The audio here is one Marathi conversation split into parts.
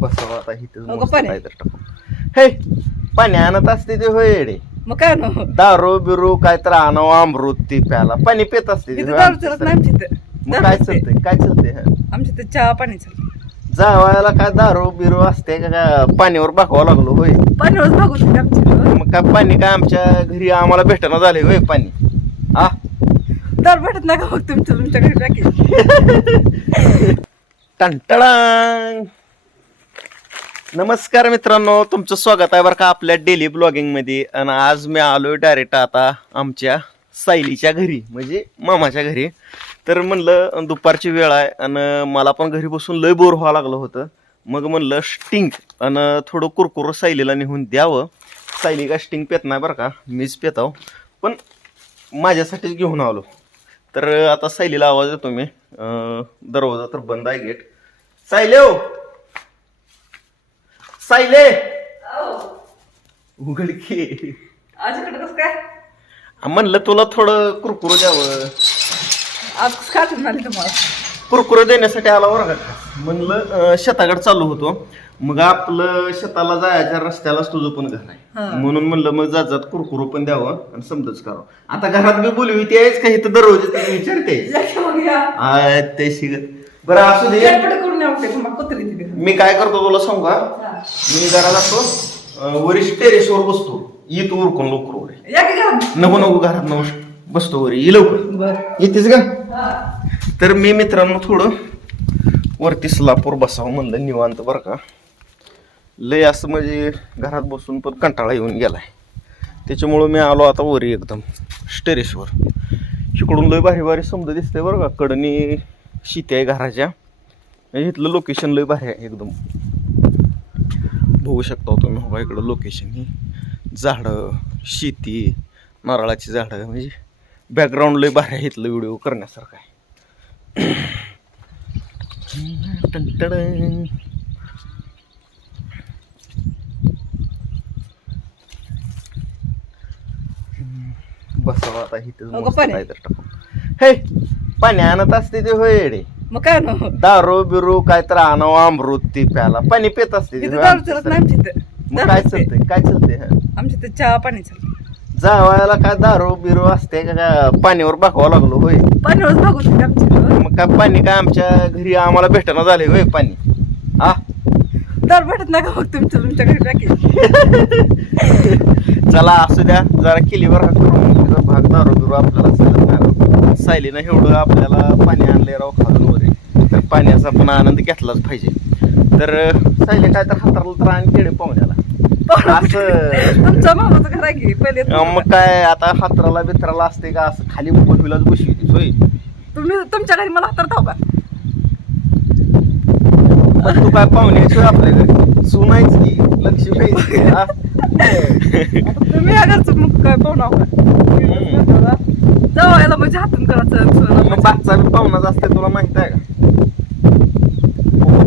बसावं आता इथं अगं पाणी. काहीतरी टाकून. हे पाणी आणत असते ते होय रे. मग काय ना दारू बिरू काय तर आणावं अमृत ती प्याला पाणी पित असते ते इथं होय दारू आमच्या चालत नाही सारखं. आमच्या इथं मग दारू काय नसते. चालतंय काय चालतंय आमच्या इथं चहा पाणी चालतं. जावायला काय दारू बिरू असते का काय पाणीवर भागवावं लागलो होय. पाणीवर भागवत होते आमच्या इथं. मग काय पाणी काय आमच्या घरी आम्हाला भेटणं झाले होय पाणी. हा दारू भेटत नाही का मग तुमच्या घरी टाकी. टंटळांग. नमस्कार मित्रांनो, तुमचं स्वागत आहे बरं का आपल्या डेली ब्लॉगिंग मध्ये. आणि आज मी आलोय डायरेक्ट आता आमच्या सायलीच्या घरी, म्हणजे मामाच्या घरी. तर म्हणलं दुपारची वेळ आहे आणि मला पण घरी बसून लय बोर व्हावं लागलं होतं. मग म्हणलं स्टिंग आणि थोडं कुरकुर सायलीला नेऊन द्यावं. सायली का स्टिंग पेत नाही बरं का, मीच पेताव, पण माझ्यासाठीच घेऊन आलो. तर आता सायलीला आवाज देतो मी. दरवाजा तर बंद आहे, गेट. सायले हो, सायले उघडकी. आज इकडं कसं काय म्हणलं तुला थोडं कुरकुर द्यावं. आज खातून आली तुम्हाला कुरकुर देण्यासाठी आला बरं का. म्हणलं शेताकडे चालू होतो, मग आपलं शेताला जायच्या रस्त्यालाच तुझं पण घर आहे, म्हणून म्हणलं मग जात जात कुरकुर पण द्यावं आणि समजच करावं. आता घरात मी बोलवी तेच का इथं दरवाजे विचारते ते शिकत. बरं असू दे, करून आवडते मग कुत्री तिथे. मी काय करतो तुला सांगू का. मी जरा जातो वरीस टेरेसवर बसतो. येतो उरकून लवकर या की घरात? नको नको घरात नको बसतो वरी. ये लवकर. बरं. येतेस का? तर मी मित्रांनो थोडं वरती स्लापवर बसावं म्हणलं निवांत बरं का. लय असं म्हणजे घरात बसून पण कंटाळा येऊन गेलाय, त्याच्यामुळं मी आलो आता वरी एकदम टेरेसवर. इकडून लय भारी भारी समजा दिसतंय बरं का. कडनी शेती आहे घराच्या. इथलं लोकेशन लय भारी आहे एकदम. बघू शकता तुम्ही हो इकडं लोकेशन. ही झाडं, शेती, नारळाची झाडं, म्हणजे बॅकग्राऊंड लय भारी आहे इथलं. व्हिडिओ करण्यासारखं आहे. टंटडं. बसावं आता इथं अगं पाणी. काहीतरी टाकून. हे पाणी आणत असते ते होय रे. मग काय ना दारू बिरू काय तर आणावं अमृत ती प्याला पाणी पित असते ते इथं होय दारू आमच्या चालत नाही सारखं. आमच्या इथं. मग काय चालतंय काय चालतंय आमच्या इथं चहा पाणी चालतं. जावायला काय दारू बिरू असते का काय पाणीवर भागवावं लागलो होय. पाणीवर भागवत होते आमच्या इथं. मग काय पाणी काय आमच्या घरी आम्हाला भेटणं झाले होय पाणी. हा दारू भेटत नाही का मग तुमच्या घरी टाकी. चला असू द्या, जरा केली बरं का करून तिचा भाग. दारू बिरू आपल्याला चालत नाही. सायलीनं एवढं आपल्याला पाणी आणलंय राव खालून वगैरे, तर पाण्याचा पण आनंद घेतलाच पाहिजे. तर सायली काय तर हातारला तर आणि केडे पाहुण्याला असं. तुमच्या मामाचं घर आहे की पहिले मग काय आता हातराला बित्राला असते का असं खाली बोलविलाच बसवी होय. तुम्ही तुमच्या घरी मला हातर धाव का. पण तू काय पाहुण्याची आपल्या घरी सुनायच की लक्ष्मी पाहिजे. तुम्ही या घरचं मग काय पाहुणा हो का. जावायला म्हणजे हातून करायचं. मग बागचा बी पाहुणाच असते तुला माहित आहे का.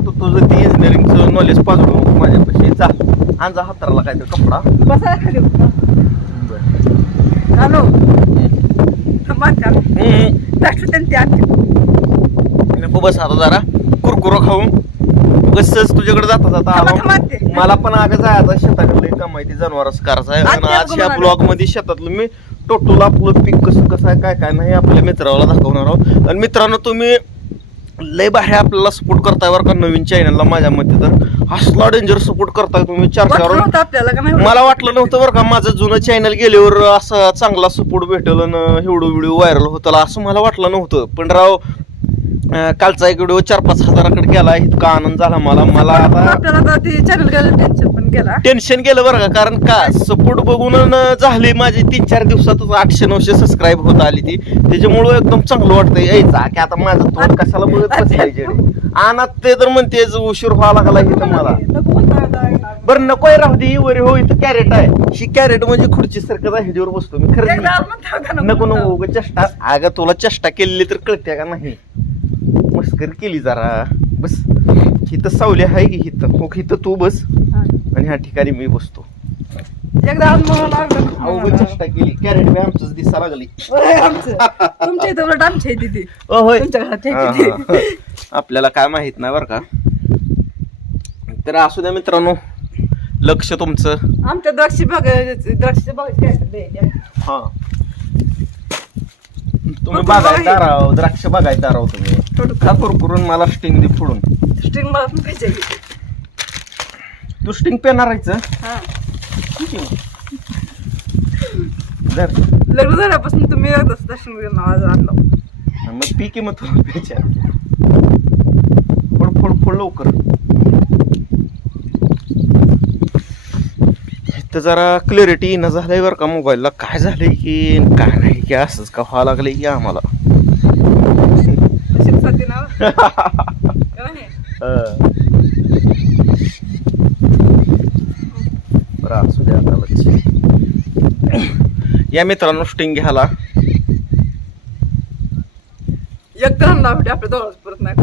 तू तुझं ते इंजिनिअरिंगचं नॉलेज पाजडू नको माझ्यापाशी. जा आणजा हाताला काय तर कपडा. बसायला खाली हॅलो त्यांची आमची नको बस आता जरा कुरकुरो खाऊन बसच तुझ्याकडे जाता जाता आलो. मला पण अगं जायचं शेताकडलं काम आहे, ते जनावरच करायचं आहे. आणि आज या ब्लॉग मध्ये शेतातलं मी टोटल आपलं पीक कसं आहे काय काय नाही आपल्या मित्राला दाखवणार आहोत. आणि मित्रांनो तुम्ही लय भारी आपल्याला सपोर्ट करताय बरं का. नवीन चॅनलला माझ्या मते तर असला डेंजर सपोर्ट करताय तुम्ही. चर्चावर आपल्याला का नाही मला वाटलं नव्हतं बरं का माझं जुनं चॅनल गेल्यावर असं चांगला सपोर्ट भेटेल आणि एवढं व्हिडिओ व्हायरल होतं असं मला वाटलं नव्हतं. पण राव कालचा एक व्हिडिओ 4-5 हजाराकडे गेला. इतका आनंद झाला मला आता आपल्याला ते चॅनल गेलं टेन्शन पण गेला. टेन्शन गेलं बरं का. कारण का सपोर्ट बघून झाली माझी 3-4 दिवसातच 800-900 सबस्क्राईब होत आली ती. त्याच्यामुळं एकदम चांगलं वाटतंय. यायचा की आता माझं तोंड कशाला बघत बसायचे आणत ते तर म्हणते उशीर व्हावा लागला इथं मला. बरं नकोय राहू दे वरी हो. इथं कॅरेट आहे. ही कॅरेट म्हणजे खुर्ची सारखं आहे, ह्याच्यावर बसतो मी खरंच. नको नको चेष्टा. अगं तुला चेष्टा केलेली तर कळते का नाही. मस्कर केली जरा बस. इथं सावली आहे की इथं हो. इथं तू बस आणि ह्या ठिकाणी मी बसतो. चेष्टा केली. कॅरेट बी आमचंच दिसा लागली. तुमच्या इथं उलट आमच्या इथे होय तुमच्या घरात आपल्याला काय माहित नाही बरं का. तर असू द्या मित्रांनो, लक्ष तुमचं. आमच्या द्राक्षाच्या बागाची काय करते? हा तुम्ही बागायदार राहो, द्राक्ष बागायदार राहो तुम्ही. का कुरकुरून मला स्टिंग दे फोडून. स्ट्रिंग मला पण पाहिजे. तू स्टिंग पेनारायचं हा. धर. लग्न झाल्यापासून तुम्ही नाव आणलं. मग पी की मग तुला प्यायच्या. फोड फोड फोड लवकर. तर जरा क्लॅरिटी न झालंय बरं का मोबाईलला. काय झालंय की काय नाही की असंच का व्हावं लागलंय की आम्हाला. बरं असू द्या आता लक्ष. या मित्रांनो स्टिंग घ्यायला. एक तर आपल्या जवळच परत नाही.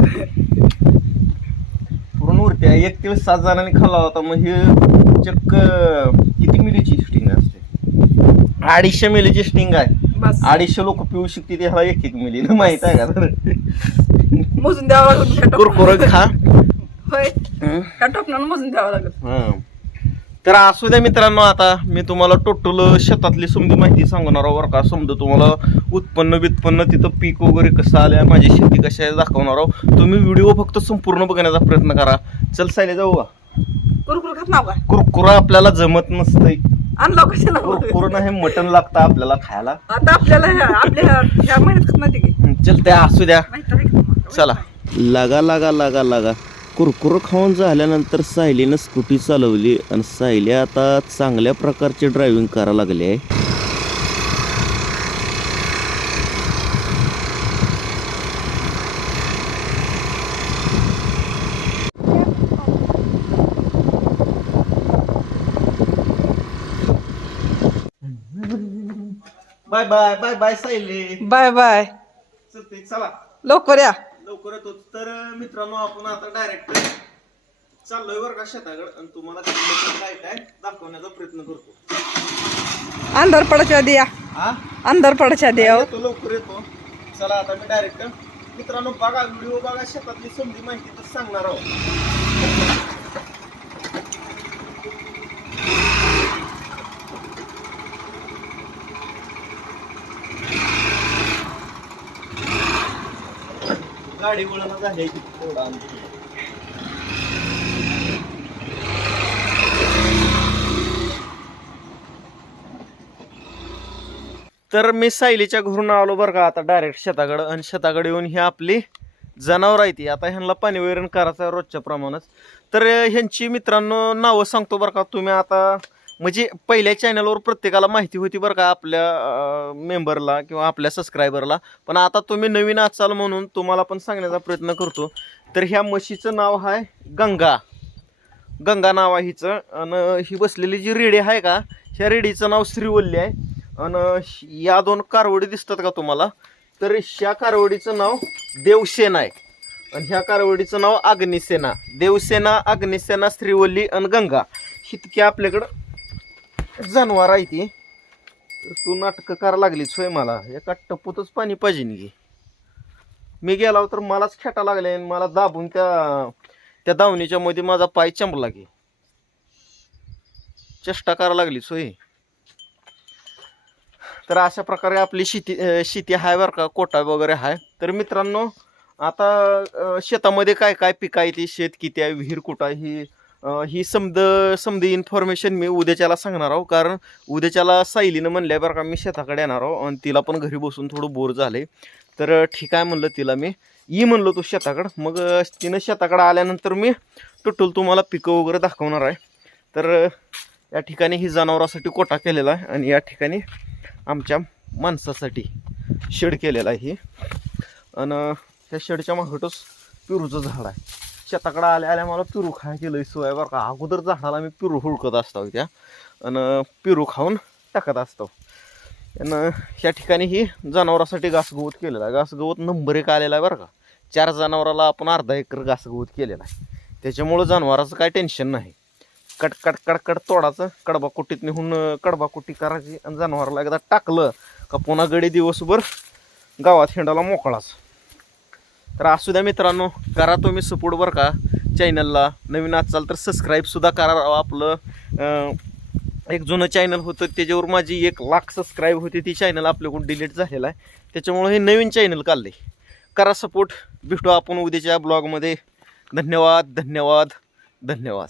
पूर्ण उरते. 1 दिवस 7 जणांनी खाल्ला होता. मग हे चक्क किती मिलीची स्टिंग असते? 250 मिलीची स्टिंग आहे. बस 250 लोक पिऊ शकते. ह्याला 1 मिली माहित आहे का? मोजून द्यावं लागेल. कुरकुर खा. होय, ह्या टोपणानं मोजून द्यावं लागेल. तर असू द्या मित्रांनो, आता मी तुम्हाला टोटल शेतातली समधी माहिती सांगणार आहोत बरं का. समजा तुम्हाला उत्पन्न बित्पन्न तिथं पीक वगैरे कसं आलं, माझी शेती कशी आहे दाखवणार आहोत. तुम्ही व्हिडिओ फक्त संपूर्ण बघण्याचा प्रयत्न करा. चल सायले जाऊ का? कुरकुर खात नाव का? कुरकुरा आपल्याला जमत नसतंय. आणलं कशाला? कुरकुर नाही मटण लागतं आपल्याला खायला. आता आपल्याला आपल्या ह्या महिन्यात खात नाही की. चल त्या असू द्या. माहित आहे का? चला. लागा लागा लागा लागा. कुरकुर खाऊन झाल्यानंतर सायलीनं स्कूटी चालवली आणि सायली आता चांगल्या प्रकारचे ड्रायव्हिंग करायला लागले आहे. Bye bye bye bye Sayali. Bye bye. चलते चला लवकर या. लवकर येतो. तर मित्रांनो आपण आता डायरेक्ट चाललोय बरं का शेताकडे आणि तुम्हाला काय काय दाखवण्याचा प्रयत्न करतो. अंधार पडायच्या आधी या. हा अंधार पडायच्या आधी या. येतो लवकर येतो. चला आता मी डायरेक्ट मित्रांनो बघा व्हिडिओ बघा. शेतातली समजी माहिती तर सांगणार आहोत. गाडी वळण झाली की थोडा तर मी सायलीच्या घरून आलो बरं का आता डायरेक्ट शेताकडं. आणि शेताकडे येऊन ही आपली जनावर आहे ती. आता ह्यांना पाणी वैरण करायचं आहे रोजच्या प्रमाणच. तर ह्यांची मित्रांनो नावं सांगतो बरं का. तुम्ही आता म्हणजे पहिल्या चॅनलवर प्रत्येकाला माहिती होती बरं का, आपल्या मेंबरला किंवा आपल्या सबस्क्रायबरला. पण आता तुम्ही नवीन असाल म्हणून तुम्हाला पण सांगण्याचा प्रयत्न करतो. तर ह्या म्हशीचं नाव आहे गंगा. गंगा नाव आहे हिचं. आणि ही बसलेली जी रेडी आहे का, ह्या रेडीचं नाव श्रीवल्ली आहे. आणि या 2 कारवडी दिसतात का तुम्हाला, तर ह्या कारवडीचं नाव देवसेना आहे आणि ह्या कारवडीचं नाव अग्निसेना. देवसेना, अग्निसेना, श्रीवल्ली आणि गंगा इतकी आपल्याकडं जनावर आहे ती. तू नाटकं करायला लागलीच होय. मला एका टप्पूतच पाणी पाहिजे की. मी गेला तर मलाच खेटा लागले आणि मला दाबून त्या दावणीच्या मध्ये माझा पाय चंबला की. चेष्टा करायला लागलीच होय. तर अशा प्रकारे आपली शेती आहे बरं का. कोटा वगैरे आहे. तर मित्रांनो आता शेतामध्ये काय काय पिकं आहे ती, शेत किती आहे, विहीर कुठं आहे, ही समधी इन्फॉर्मेशन मी उद्याच्याला सांगणार आहो. कारण उद्याच्याला सायलीनं म्हणल्या बरं का मी शेताकडे येणार आहो आणि तिला पण घरी बसून थोडं बोर झालंय. तर ठीक आहे म्हणलं तिला मी. म्हणलो तू शेताकडं. मग तिनं शेताकडं आल्यानंतर मी टोटल तुम्हाला पिकं वगैरे दाखवणार आहे. तर या ठिकाणी ही जनावरासाठी कोटा केलेला आहे आणि या ठिकाणी आमच्या माणसासाठी शेड केलेला आहे. आणि त्या शेडच्या मागटच पिरूचं झाड आहे. शेताकडं आल्या मला पिरू खायला केलं सोय बरं का. अगोदर झाडाला मी पिरू हुडकत असतो त्या आणि पिरू खाऊन टाकत असतो. आणि ह्या ठिकाणी ही जनावरासाठी घासगवत केलेला आहे. घासगवत नंबर 1 आलेला आहे बरं का. 4 जनावराला आपण अर्धा एकर घासगवत केलेला आहे. त्याच्यामुळं जनावराचं काय टेन्शन नाही. कट तोडाचं, कडबाकुटीत निघून कडबाकुटी करायची आणि जनावराला एकदा टाकलं का पुन्हा गडी दिवसभर गावात हिंडाला मोकळाच. तर असू द्या मित्रांनो, करा तुम्ही सपोर्ट बरं का. चॅनलला. नवीन असाल तर सबस्क्राईब सुद्धा करा. आपलं एक जुनं चॅनल होतं त्याच्यावर माझी 1,00,000 सबस्क्राईब होती, ती चॅनल आपल्याकडून डिलीट झालेलं आहे. त्याच्यामुळे हे नवीन चॅनल काढले. करा सपोर्ट. भेटू आपण उद्याच्या ब्लॉगमध्ये. धन्यवाद धन्यवाद धन्यवाद.